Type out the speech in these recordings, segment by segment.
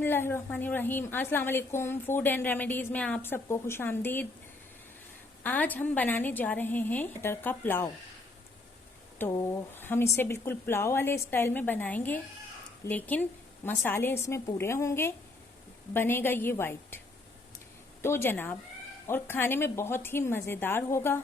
बिस्मिल्लाहिर्रहमानिर्रहीम। अस्सलाम वालेकुम। फूड एंड रेमेडीज में आप सबको खुश आमदीद। आज हम बनाने जा रहे हैं मटर का पुलाव। तो हम इसे बिल्कुल पुलाव वाले स्टाइल में बनाएंगे, लेकिन मसाले इसमें पूरे होंगे, बनेगा ये वाइट। तो जनाब, और खाने में बहुत ही मज़ेदार होगा।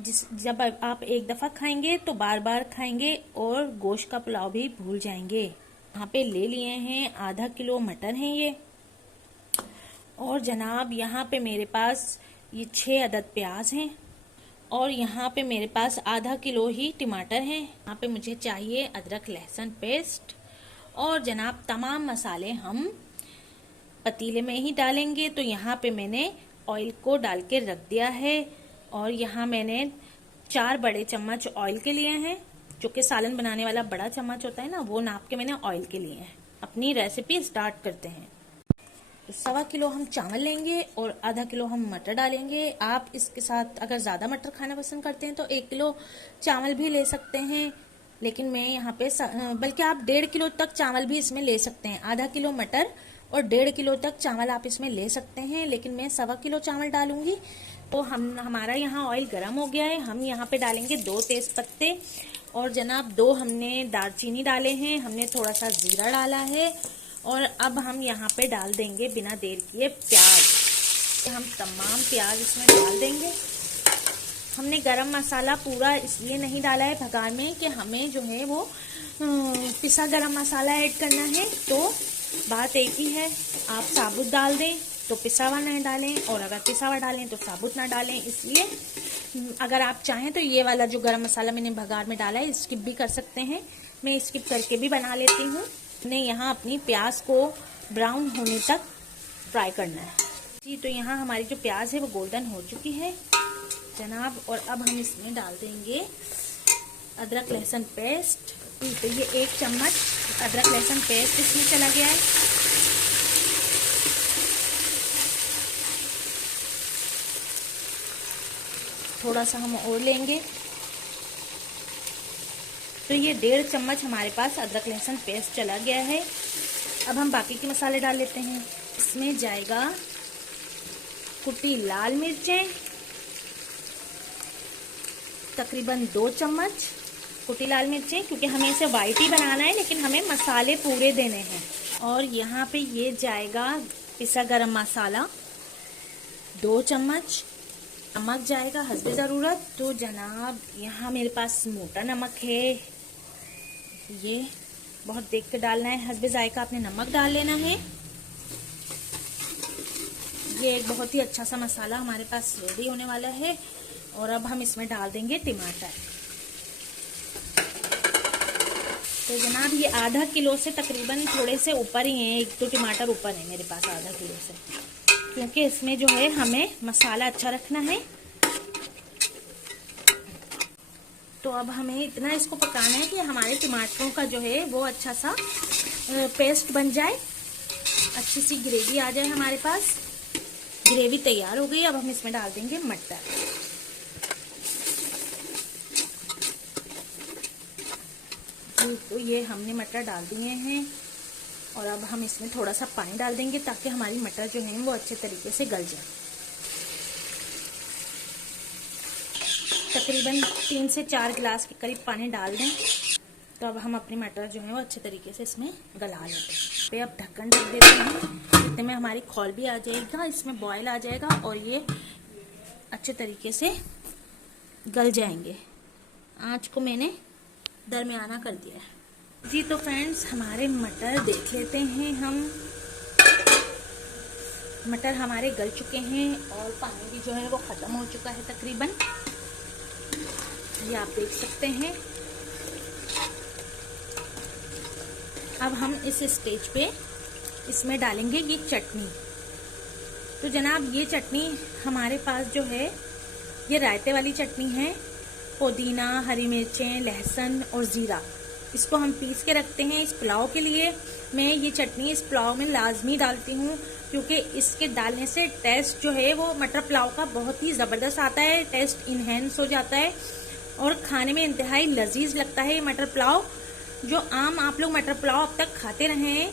जब आप एक दफ़ा खाएंगे तो बार बार खाएंगे और गोश्त का पुलाव भी भूल जाएंगे। यहाँ पे ले लिए हैं आधा किलो मटर हैं ये, और जनाब यहाँ पे मेरे पास ये 6 अदद प्याज हैं, और यहाँ पे मेरे पास आधा किलो ही टमाटर हैं। यहाँ पे मुझे चाहिए अदरक लहसुन पेस्ट, और जनाब तमाम मसाले हम पतीले में ही डालेंगे। तो यहाँ पे मैंने ऑयल को डाल के रख दिया है, और यहाँ मैंने 4 बड़े चम्मच ऑयल के लिए हैं, जो कि सालन बनाने वाला बड़ा चम्मच होता है ना, वो नाप के मैंने ऑयल के लिए हैं। अपनी रेसिपी स्टार्ट करते हैं। तो 1.25 किलो हम चावल लेंगे और आधा किलो हम मटर डालेंगे। आप इसके साथ अगर ज़्यादा मटर खाना पसंद करते हैं तो 1 किलो चावल भी ले सकते हैं, लेकिन मैं यहाँ पे बल्कि आप 1.5 किलो तक चावल भी इसमें ले सकते हैं। आधा किलो मटर और 1.5 किलो तक चावल आप इसमें ले सकते हैं, लेकिन मैं 1.25 किलो चावल डालूंगी। तो हमारा यहाँ ऑयल गर्म हो गया है। हम यहाँ पे डालेंगे 2 तेज पत्ते, और जनाब 2 हमने दालचीनी डाले हैं, हमने थोड़ा सा जीरा डाला है, और अब हम यहाँ पे डाल देंगे बिना देर किए प्याज। हम तमाम प्याज इसमें डाल देंगे। हमने गरम मसाला पूरा इसलिए नहीं डाला है भगार में कि हमें जो है वो पिसा गरम मसाला ऐड करना है। तो बात एक ही है, आप साबुत डाल दें तो पिसा हुआ ना डालें, और अगर पिसा हुआ डालें तो साबुत ना डालें। इसलिए अगर आप चाहें तो ये वाला जो गरम मसाला मैंने भगार में डाला है स्किप भी कर सकते हैं। मैं स्किप करके भी बना लेती हूँ। हमने यहाँ अपनी प्याज को ब्राउन होने तक फ्राई करना है जी। तो यहाँ हमारी जो प्याज है वो गोल्डन हो चुकी है जनाब, और अब हम इसमें डाल देंगे अदरक लहसुन पेस्ट। तो ये 1 चम्मच अदरक लहसुन पेस्ट इसमें चला गया है। थोड़ा सा हम और लेंगे। तो ये 1.5 चम्मच हमारे पास अदरक लहसुन पेस्ट चला गया है। अब हम बाकी के मसाले डाल लेते हैं। इसमें जाएगा कुटी लाल मिर्चें, तकरीबन 2 चम्मच कुटी लाल मिर्चें, क्योंकि हमें इसे वाइट ही बनाना है, लेकिन हमें मसाले पूरे देने हैं। और यहाँ पे ये जाएगा पिसा गरम मसाला 2 चम्मच। नमक जाएगा हस्बे ज़रूरत। तो जनाब यहाँ मेरे पास मोटा नमक है, ये बहुत देख के डालना है, हस्बे जायका आपने नमक डाल लेना है। ये एक बहुत ही अच्छा सा मसाला हमारे पास रेडी होने वाला है। और अब हम इसमें डाल देंगे टमाटर। तो जनाब ये आधा किलो से तकरीबन थोड़े से ऊपर ही हैं, 1-2 टमाटर ऊपर है मेरे पास आधा किलो से, क्योंकि इसमें जो है हमें मसाला अच्छा रखना है। तो अब हमें इतना इसको पकाना है कि हमारे टमाटरों का जो है वो अच्छा सा पेस्ट बन जाए, अच्छी सी ग्रेवी आ जाए हमारे पास। ग्रेवी तैयार हो गई। अब हम इसमें डाल देंगे मटर। तो ये हमने मटर डाल दिए हैं, और अब हम इसमें थोड़ा सा पानी डाल देंगे ताकि हमारी मटर जो है वो अच्छे तरीके से गल जाए। तकरीबन 3 से 4 गिलास के करीब पानी डाल दें। तो अब हम अपनी मटर जो है वो अच्छे तरीके से इसमें गला लेते हैं। पे अब ढक्कन ढक देते हैं। इतने में हमारी खौल भी आ जाएगा, इसमें बॉयल आ जाएगा, और ये अच्छे तरीके से गल जाएंगे। आँच को मैंने दरमियाना कर दिया है जी। तो फ्रेंड्स, हमारे मटर देख लेते हैं हम। मटर हमारे गल चुके हैं, और पानी भी जो है वो ख़त्म हो चुका है तकरीबन, ये आप देख सकते हैं। अब हम इस स्टेज पे इसमें डालेंगे ये चटनी। तो जनाब ये चटनी हमारे पास जो है ये रायते वाली चटनी है। पुदीना, हरी मिर्चें, लहसुन और ज़ीरा, इसको हम पीस के रखते हैं इस पुलाव के लिए। मैं ये चटनी इस पुलाव में लाजमी डालती हूँ, क्योंकि इसके डालने से टेस्ट जो है वो मटर पुलाव का बहुत ही ज़बरदस्त आता है, टेस्ट इन्हेंस हो जाता है, और खाने में इंतहाई लजीज लगता है ये मटर पुलाव। जो आम आप लोग मटर पुलाव अब तक खाते रहे हैं,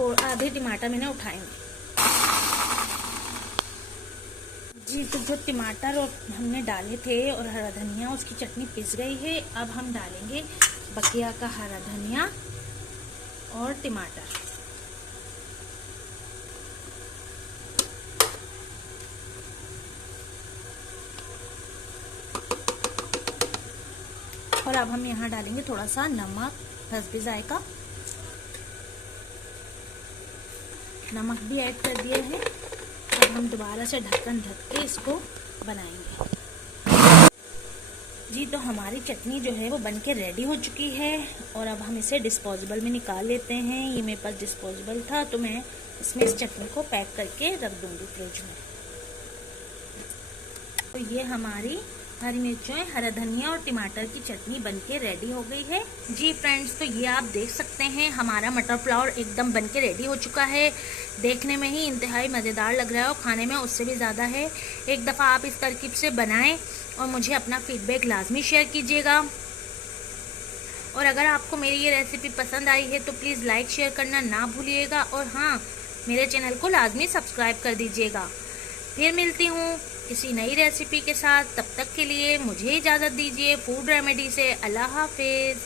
आधे टमाटर मैंने उठाएंगे। जी, तो जो टमाटर और हमने डाले थे और हरा धनिया, उसकी चटनी पिस गई है। अब हम डालेंगे बकिया का हरा धनिया और टमाटर। और अब हम यहाँ डालेंगे थोड़ा सा नमक, हस्बे जायका। नमक भी ऐड कर दिया है। अब हम दोबारा से ढक्कन ढक के इसको बनाएंगे। जी, तो हमारी चटनी जो है वो बनके रेडी हो चुकी है और अब हम इसे डिस्पोजेबल में निकाल लेते हैं। ये मेरे पास डिस्पोजेबल था तो मैं इसमें इस चटनी को पैक करके रख दूंगी फ्रिज में। तो ये हमारी हरी मिर्चों, हरा धनिया और टमाटर की चटनी बनके रेडी हो गई है। जी फ्रेंड्स, तो ये आप देख सकते हैं हमारा मटर पुलाव एकदम बनके रेडी हो चुका है। देखने में ही इंतहाई मज़ेदार लग रहा है और खाने में उससे भी ज़्यादा है। एक दफ़ा आप इस तरकीब से बनाएं और मुझे अपना फीडबैक लाजमी शेयर कीजिएगा। और अगर आपको मेरी ये रेसिपी पसंद आई है तो प्लीज़ लाइक शेयर करना ना भूलिएगा। और हाँ, मेरे चैनल को लाजमी सब्सक्राइब कर दीजिएगा। फिर मिलती हूँ किसी नई रेसिपी के साथ। तब तक के लिए मुझे इजाज़त दीजिए फूड रेमेडी से। अल्लाह हाफिज़।